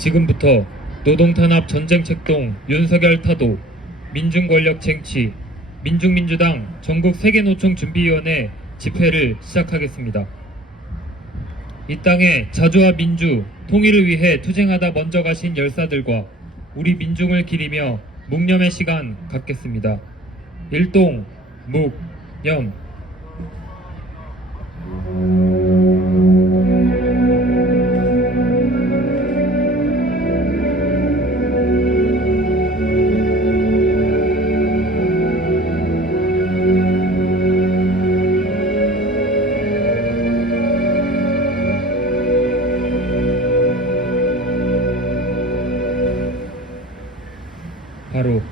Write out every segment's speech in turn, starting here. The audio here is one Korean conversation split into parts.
지금부터 노동탄압 전쟁책동 윤석열 타도, 민중권력 쟁취, 민중민주당 전국 세계노총 준비위원회 집회를 시작하겠습니다. 이 땅에 자주와 민주, 통일을 위해 투쟁하다 먼저 가신 열사들과 우리 민중을 기리며 묵념의 시간 갖겠습니다. 일동, 묵념. 바로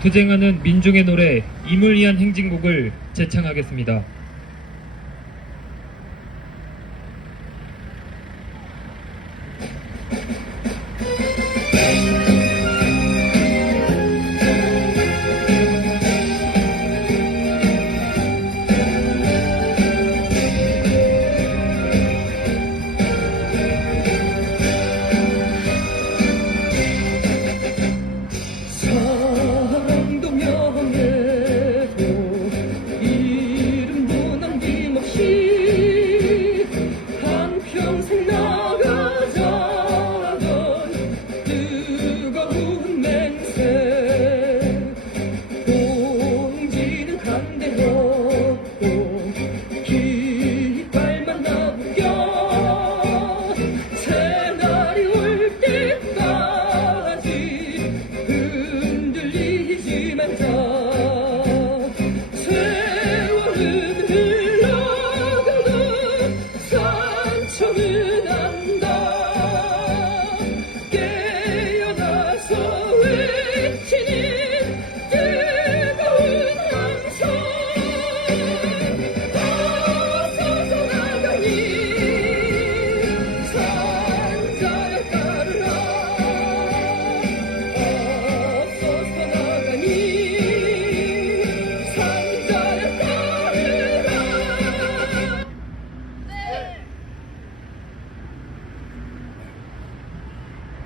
투쟁하는 민중의 노래 임을 위한 행진곡을 제창하겠습니다.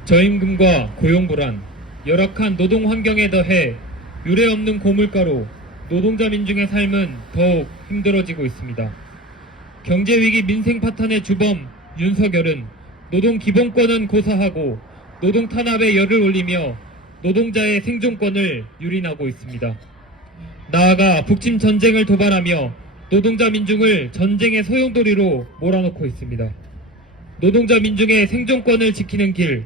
저임금과 고용불안, 열악한 노동 환경에 더해 유례없는 고물가로 노동자 민중의 삶은 더욱 힘들어지고 있습니다. 경제위기 민생 파탄의 주범 윤석열은 노동 기본권은 고사하고 노동 탄압에 열을 올리며 노동자의 생존권을 유린하고 있습니다. 나아가 북침 전쟁을 도발하며 노동자 민중을 전쟁의 소용돌이로 몰아넣고 있습니다. 노동자 민중의 생존권을 지키는 길,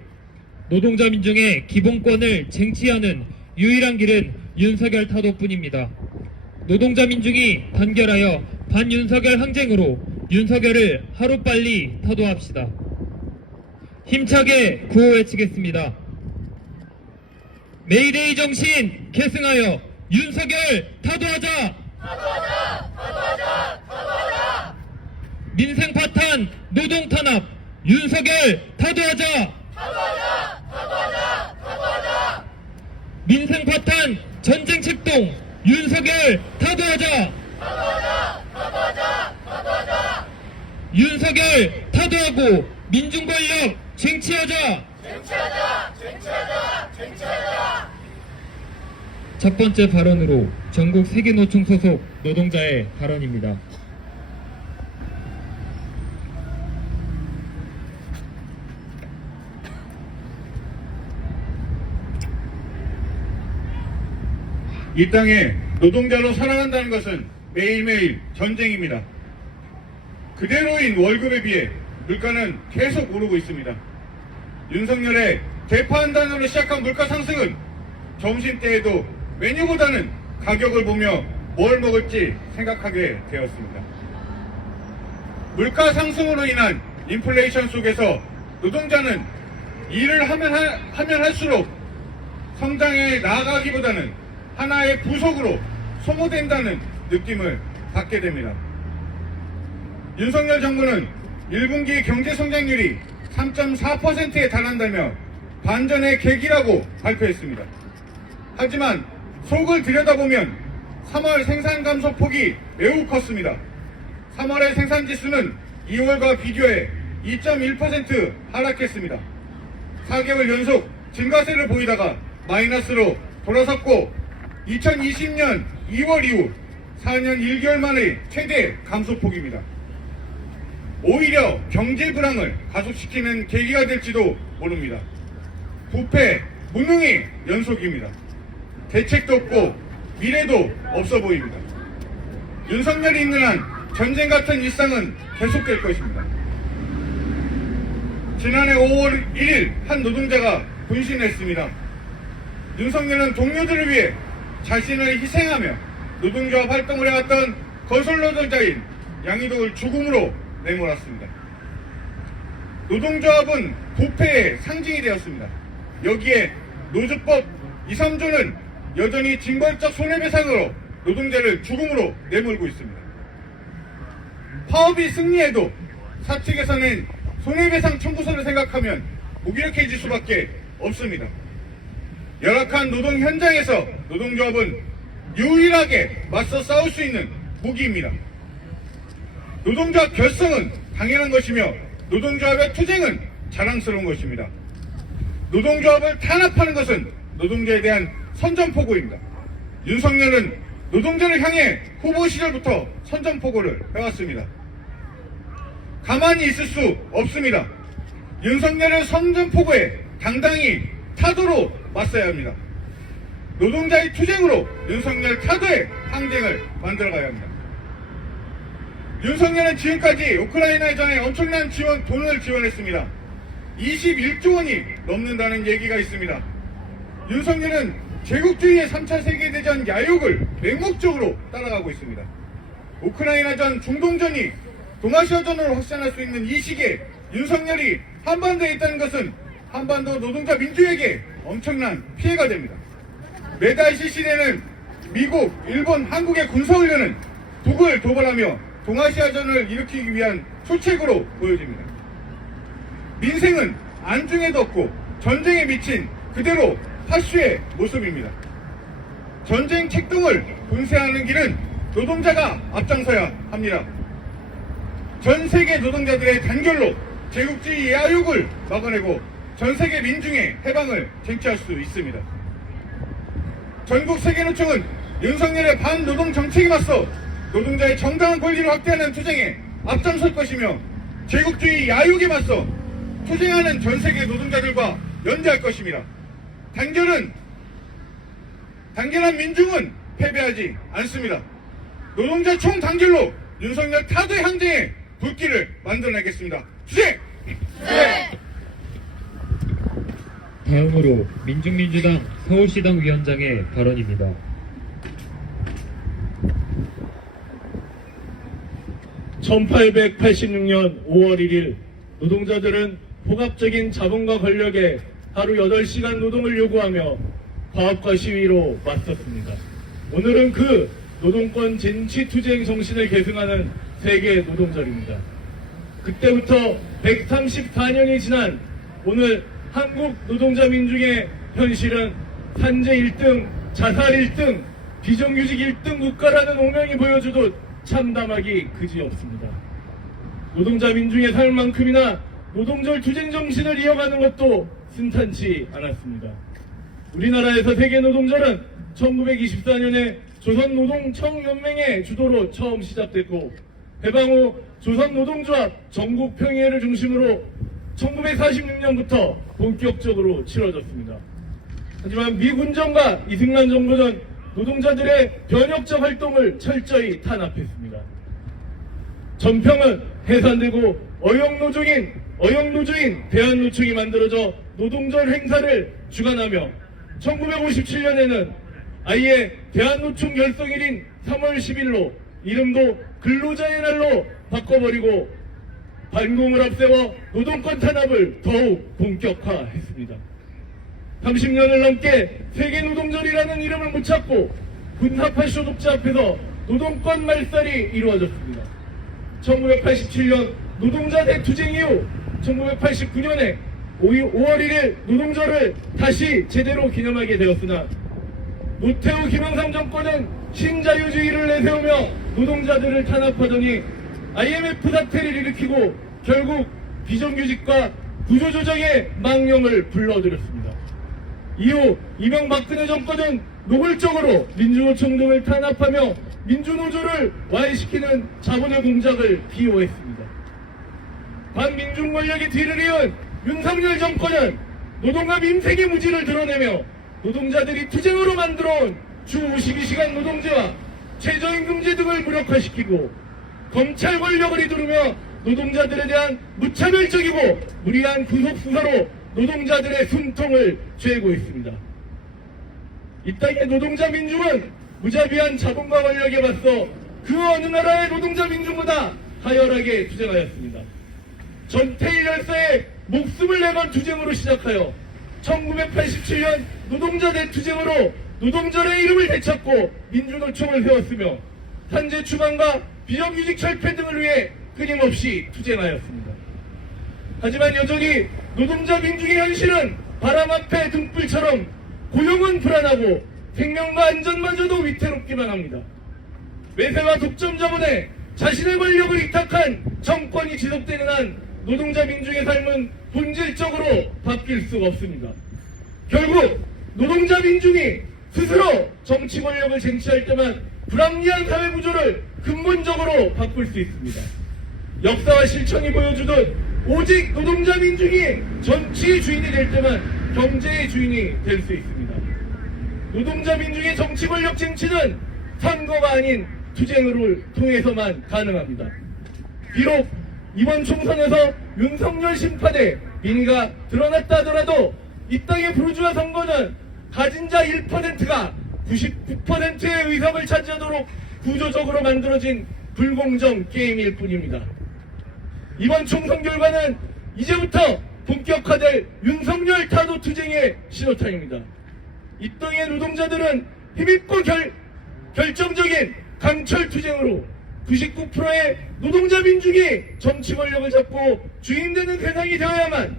노동자 민중의 기본권을 쟁취하는 유일한 길은 윤석열 타도뿐입니다. 노동자 민중이 단결하여 반윤석열 항쟁으로 윤석열을 하루빨리 타도합시다. 힘차게 구호 외치겠습니다. 메이데이 정신 계승하여 윤석열 타도하자! 타도하자! 타도하자! 타도하자! 민생 파탄, 노동 탄압, 윤석열 타도하자! 타도하자! 타도하자! 타도하자! 민생 파탄, 전쟁 책동, 윤석열 타도하자! 타도하자! 타도하자! 타도하자! 윤석열 타도하고 민중 권력 쟁취하자! 쟁취하자! 쟁취하자! 쟁취하자! 첫 번째 발언으로 전국 세계노총 소속 노동자의 발언입니다. 이 땅에 노동자로 살아간다는 것은 매일매일 전쟁입니다. 그대로인 월급에 비해 물가는 계속 오르고 있습니다. 윤석열의 대파한단으로 시작한 물가 상승은 점심때에도 메뉴보다는 가격을 보며 뭘 먹을지 생각하게 되었습니다. 물가 상승으로 인한 인플레이션 속에서 노동자는 일을 하면 할수록 성장에 나아가기보다는 하나의 부속으로 소모된다는 느낌을 받게 됩니다. 윤석열 정부는 1분기 경제 성장률이 3.4%에 달한다며 반전의 계기라고 발표했습니다. 하지만 속을 들여다보면 3월 생산 감소 폭이 매우 컸습니다. 3월의 생산지수는 2월과 비교해 2.1% 하락했습니다. 4개월 연속 증가세를 보이다가 마이너스로 돌아섰고 2020년 2월 이후 4년 1개월 만의 최대 감소폭입니다. 오히려 경제 불황을 가속시키는 계기가 될지도 모릅니다. 부패, 무능의 연속입니다. 대책도 없고 미래도 없어 보입니다. 윤석열이 있는 한 전쟁 같은 일상은 계속될 것입니다. 지난해 5월 1일 한 노동자가 분신했습니다. 윤석열은 동료들을 위해 자신을 희생하며 노동조합 활동을 해왔던 거설노동자인 양이덕을 죽음으로 내몰았습니다. 노동조합은 부패의 상징이 되었습니다. 여기에 노조법 2, 3조는 여전히 징벌적 손해배상으로 노동자를 죽음으로 내몰고 있습니다. 파업이 승리해도 사측에서는 손해배상 청구서를 생각하면 무기력해질 수밖에 없습니다. 열악한 노동 현장에서 노동조합은 유일하게 맞서 싸울 수 있는 무기입니다. 노동조합 결성은 당연한 것이며 노동조합의 투쟁은 자랑스러운 것입니다. 노동조합을 탄압하는 것은 노동자에 대한 선전포고입니다. 윤석열은 노동자를 향해 후보 시절부터 선전포고를 해왔습니다. 가만히 있을 수 없습니다. 윤석열의 선전포고에 당당히 타도로 맞서야 합니다. 노동자의 투쟁으로 윤석열 타도의 항쟁을 만들어가야 합니다. 윤석열은 지금까지 우크라이나전에 엄청난 돈을 지원했습니다. 21조 원이 넘는다는 얘기가 있습니다. 윤석열은 제국주의의 3차 세계대전 야욕을 맹목적으로 따라가고 있습니다. 우크라이나전, 중동전이 동아시아전으로 확산할 수 있는 이 시기에 윤석열이 한반도에 있다는 것은 한반도 노동자 민주에게 엄청난 피해가 됩니다. 매달 실시되는 미국, 일본, 한국의 군사훈련은 북을 도발하며 동아시아전을 일으키기 위한 초책으로 보여집니다. 민생은 안중에도 없고 전쟁에 미친 그대로 파쇼의 모습입니다. 전쟁 책동을 분쇄하는 길은 노동자가 앞장서야 합니다. 전 세계 노동자들의 단결로 제국주의 야욕을 막아내고 전 세계 민중의 해방을 쟁취할 수 있습니다. 전국 세계노총은 윤석열의 반노동 정책에 맞서 노동자의 정당한 권리를 확대하는 투쟁에 앞장설 것이며 제국주의 야욕에 맞서 투쟁하는 전 세계 노동자들과 연대할 것입니다. 단결한 민중은 패배하지 않습니다. 노동자 총단결로 윤석열 타도의 항쟁에 불길을 만들어내겠습니다. 투쟁! 네. 다음으로 민중민주당 서울시당 위원장의 발언입니다. (1886년 5월 1일) 노동자들은 폭압적인 자본과 권력에 하루 8시간 노동을 요구하며 과업과 시위로 맞섰습니다. 오늘은 그 노동권 쟁취투쟁 정신을 계승하는 세계 노동절입니다. 그때부터 134년이 지난 오늘 한국 노동자 민중의 현실은 산재 1등, 자살 1등, 비정규직 1등 국가라는 오명이 보여주듯 참담하기 그지없습니다. 노동자 민중의 삶만큼이나 노동절 투쟁 정신을 이어가는 것도 순탄치 않았습니다. 우리나라에서 세계노동절은 1924년에 조선노동청연맹의 주도로 처음 시작됐고 해방 후 조선노동조합 전국평의회를 중심으로 1946년부터 본격적으로 치러졌습니다. 하지만 미군정과 이승만 정부는 노동자들의 변혁적 활동을 철저히 탄압했습니다. 전평은 해산되고 어영노조인 대한노총이 만들어져 노동절 행사를 주관하며 1957년에는 아예 대한노총 결성일인 3월 10일로 이름도 근로자의 날로 바꿔버리고 반공을 앞세워 노동권 탄압을 더욱 본격화했습니다. 30년을 넘게 세계노동절이라는 이름을 붙잡고 군사파쇼 독재 앞에서 노동권 말살이 이루어졌습니다. 1987년 노동자 대투쟁 이후 1989년에 5월 1일 노동절을 다시 제대로 기념하게 되었으나 노태우 김영삼 정권은 신자유주의를 내세우며 노동자들을 탄압하더니 IMF 사태를 일으키고 결국 비정규직과 구조조정의 망령을 불러들였습니다. 이후 이명박근혜 정권은 노골적으로 민주노총 등을 탄압하며 민주노조를 와해시키는 자본의 공작을 기호했습니다. 반민중 권력의 뒤를 이은 윤석열 정권은 노동과 민생의 무지를 드러내며 노동자들이 투쟁으로 만들어온 주 52시간 노동제와 최저임금제 등을 무력화시키고 검찰 권력을 휘두르며 노동자들에 대한 무차별적이고 무리한 구속수사로 노동자들의 숨통을 쬐고 있습니다. 이 땅의 노동자 민중은 무자비한 자본과 권력에 맞서 그 어느 나라의 노동자 민중보다 하열하게 투쟁하였습니다. 전태일 열사의 목숨을 내건 투쟁으로 시작하여 1987년 노동자 대투쟁으로 노동절의 이름을 되찾고 민주노총을 세웠으며 산재 추방과 비정규직 철폐 등을 위해 끊임없이 투쟁하였습니다. 하지만 여전히 노동자 민중의 현실은 바람 앞에 등불처럼 고용은 불안하고 생명과 안전마저도 위태롭기만 합니다. 외세와 독점 자본에 자신의 권력을 위탁한 정권이 지속되는 한 노동자 민중의 삶은 본질적으로 바뀔 수가 없습니다. 결국 노동자 민중이 스스로 정치 권력을 쟁취할 때만 불합리한 사회 구조를 근본적으로 바꿀 수 있습니다. 역사와 실천이 보여주듯 오직 노동자 민중이 정치의 주인이 될 때만 경제의 주인이 될 수 있습니다. 노동자 민중의 정치 권력 쟁취는 선거가 아닌 투쟁을 통해서만 가능합니다. 비록 이번 총선에서 윤석열 심판에 민의가 드러났다 하더라도 이 땅의 부르주아 선거는 가진 자 1%가 99%의 의석을 차지하도록 구조적으로 만들어진 불공정 게임일 뿐입니다. 이번 총선 결과는 이제부터 본격화될 윤석열 타도 투쟁의 신호탄입니다. 이 땅의 노동자들은 힘있고 결정적인 강철 투쟁으로 99%의 노동자 민중이 정치 권력을 잡고 주인되는 세상이 되어야만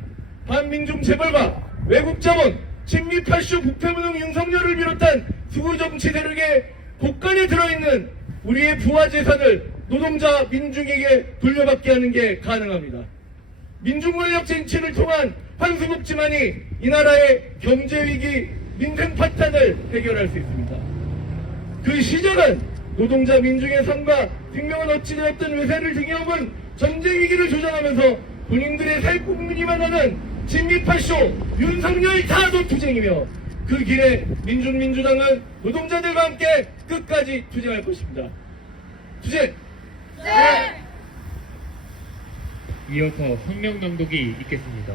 반민중 재벌과 외국 자본, 친미파쇼 부패무능 윤석열을 비롯한 수구정치 세력의 곳간에 들어있는 우리의 부와 재산을 노동자 민중에게 돌려받게 하는 게 가능합니다. 민중권력 쟁취를 통한 환수복지만이 이 나라의 경제위기, 민생 파탄을 해결할 수 있습니다. 그 시작은 노동자 민중의 삶과 생명을 어찌되었던 외세를 등에 업은 전쟁위기를 조장하면서 본인들의 살국민이만 하는 친미파쇼 윤석열 타도 투쟁이며 그 길에 민중민주당은 노동자들과 함께 끝까지 투쟁할 것입니다. 투쟁! 이어서 성명 낭독이 있겠습니다.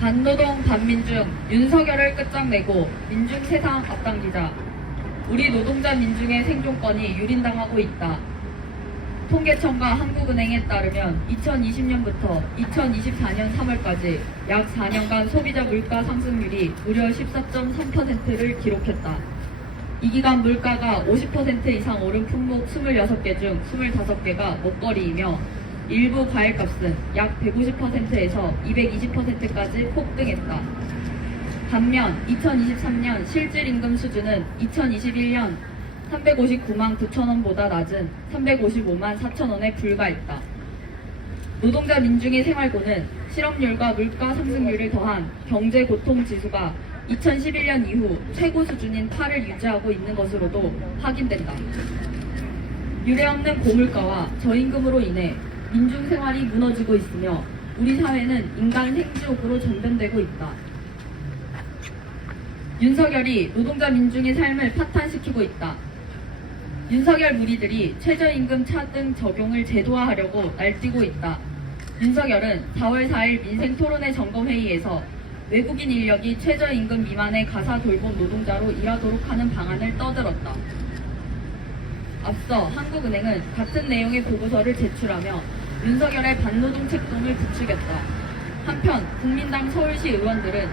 반노동 반민중 윤석열을 끝장내고 민중 세상 앞당기자. 우리 노동자 민중의 생존권이 유린당하고 있다. 통계청과 한국은행에 따르면 2020년부터 2024년 3월까지 약 4년간 소비자 물가 상승률이 무려 14.3%를 기록했다. 이 기간 물가가 50% 이상 오른 품목 26개 중 25개가 먹거리이며 일부 과일값은 약 150%에서 220%까지 폭등했다. 반면 2023년 실질임금 수준은 2021년 359만 9천원보다 낮은 355만 4천원에 불과했다. 노동자 민중의 생활고는 실업률과 물가 상승률을 더한 경제고통지수가 2011년 이후 최고 수준인 8을 유지하고 있는 것으로도 확인된다. 유례없는 고물가와 저임금으로 인해 민중생활이 무너지고 있으며 우리 사회는 인간 생지옥으로 전변되고 있다. 윤석열이 노동자 민중의 삶을 파탄시키고 있다. 윤석열 무리들이 최저임금 차등 적용을 제도화하려고 날뛰고 있다. 윤석열은 4월 4일 민생토론회 점검회의에서 외국인 인력이 최저임금 미만의 가사 돌봄 노동자로 일하도록 하는 방안을 떠들었다. 앞서 한국은행은 같은 내용의 보고서를 제출하며 윤석열의 반노동 책동을 부추겼다. 한편 국민당 서울시 의원들은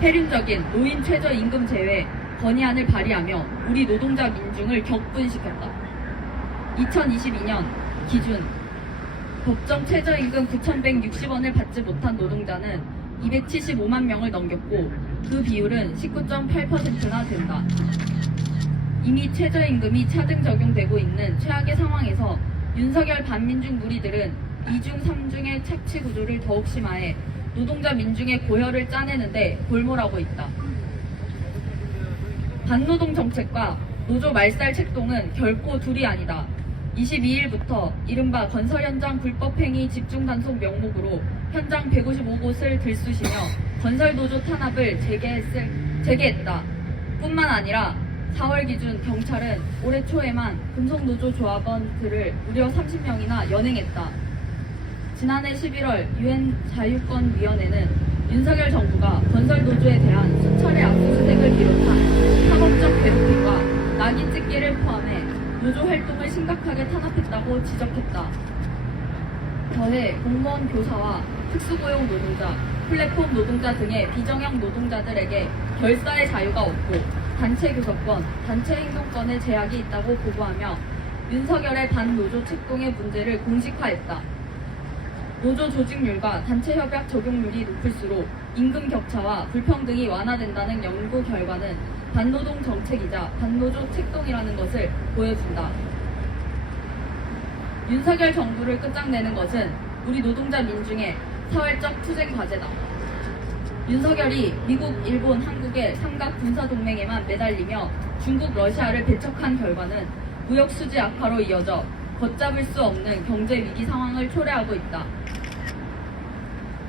폐륜적인 노인 최저임금 제외 건의안을 발의하며 우리 노동자 민중을 격분시켰다. 2022년 기준 법정 최저임금 9,160원을 받지 못한 노동자는 275만 명을 넘겼고 그 비율은 19.8%나 된다. 이미 최저임금이 차등 적용되고 있는 최악의 상황에서 윤석열 반민중 무리들은 2중 3중의 착취 구조를 더욱 심화해 노동자 민중의 고혈을 짜내는데 골몰하고 있다. 반노동 정책과 노조 말살 책동은 결코 둘이 아니다. 22일부터 이른바 건설 현장 불법행위 집중 단속 명목으로 현장 155곳을 들쑤시며 건설 노조 탄압을 재개했다. 뿐만 아니라 4월 기준 경찰은 올해 초에만 금속노조 조합원들을 무려 30명이나 연행했다. 지난해 11월 유엔 자유권위원회는 윤석열 정부가 건설 노조에 대한 수차례 압수수색을 비롯한 상업적 괴롭힘과 낙인 찍기를 포함해 노조 활동을 심각하게 탄압했다고 지적했다. 더해 공무원 교사와 특수고용 노동자, 플랫폼 노동자 등의 비정형 노동자들에게 결사의 자유가 없고 단체 교섭권, 단체 행동권의 제약이 있다고 보고하며 윤석열의 반노조 책동의 문제를 공식화했다. 노조 조직률과 단체 협약 적용률이 높을수록 임금 격차와 불평등이 완화된다는 연구 결과는 반노동 정책이자 반노조 책동이라는 것을 보여준다. 윤석열 정부를 끝장내는 것은 우리 노동자 민중의 사회적 투쟁 과제다. 윤석열이 미국, 일본, 한국의 삼각 군사동맹에만 매달리며 중국, 러시아를 배척한 결과는 무역 수지 악화로 이어져 걷잡을 수 없는 경제 위기 상황을 초래하고 있다.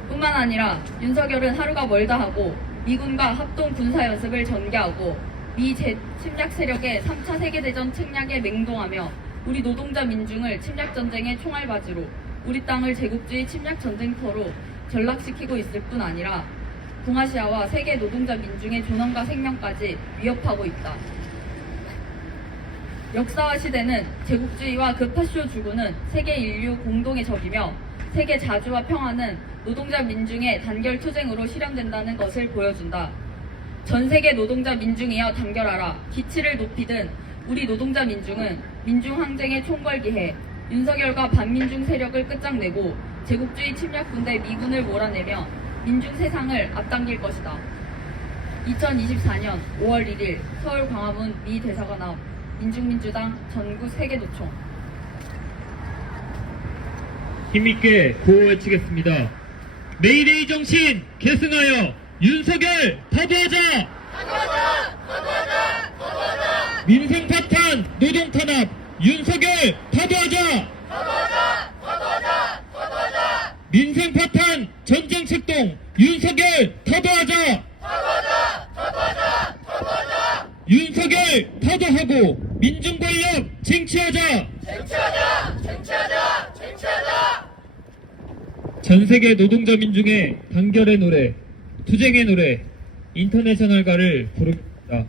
뿐만 아니라 윤석열은 하루가 멀다 하고 미군과 합동 군사연습을 전개하고 미 침략 세력의 3차 세계대전 침략에 맹동하며 우리 노동자 민중을 침략전쟁의 총알바지로 우리 땅을 제국주의 침략 전쟁터로 전락시키고 있을 뿐 아니라 동아시아와 세계 노동자 민중의 존엄과 생명까지 위협하고 있다. 역사와 시대는 제국주의와 급파쇼 주구는 세계 인류 공동의 적이며 세계 자주와 평화는 노동자 민중의 단결 투쟁으로 실현된다는 것을 보여준다. 전 세계 노동자 민중이여 단결하라. 기치를 높이든 우리 노동자 민중은 민중항쟁에 총궐기해 윤석열과 반민중 세력을 끝장내고 제국주의 침략군대 미군을 몰아내며 민중 세상을 앞당길 것이다. 2024년 5월 1일 서울 광화문 미 대사관 앞 민중민주당 전국 세계노총. 힘있게 구호 외치겠습니다. 메이데이 정신 계승하여 윤석열 타도하자! 민생 파탄 노동 탄압 윤석열 타도하자! 민생 파탄 전쟁 책동 윤석열 타도하자! 윤석열 타도하고 민중 권력 쟁취하자! 전 세계 노동자 민중의 단결의 노래, 투쟁의 노래, 인터내셔널가를 부릅니다.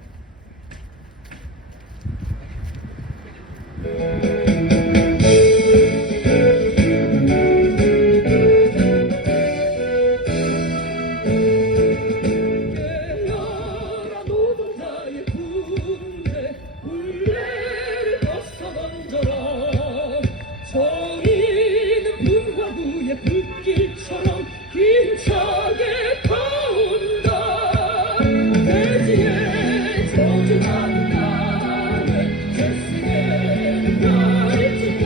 깨어라 노동자의 군대 울레를 벗어던져라. 정의는 불화구의 불길처럼 힘차게 타온다. 대지의 저주한 땅을 재승의 날쯤에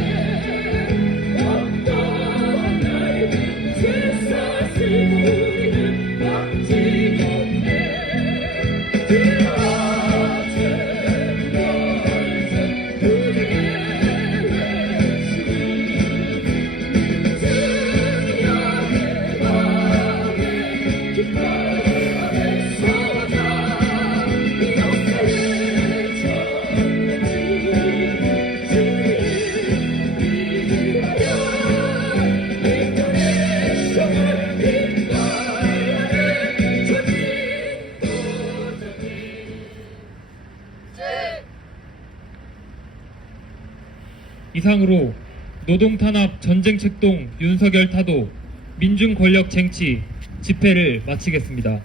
어떠한 날든 제사슬 우리는 박지겠네. 들어라 제국열세 우리의 외침이 증야의 밤에 깃발에 서자. 역사의 전쟁 주님 위하여 인터내셔널 빛나는 조직도적이. 이상으로 노동 탄압 전쟁 책동 윤석열 타도 민중 권력 쟁취 집회를 마치겠습니다.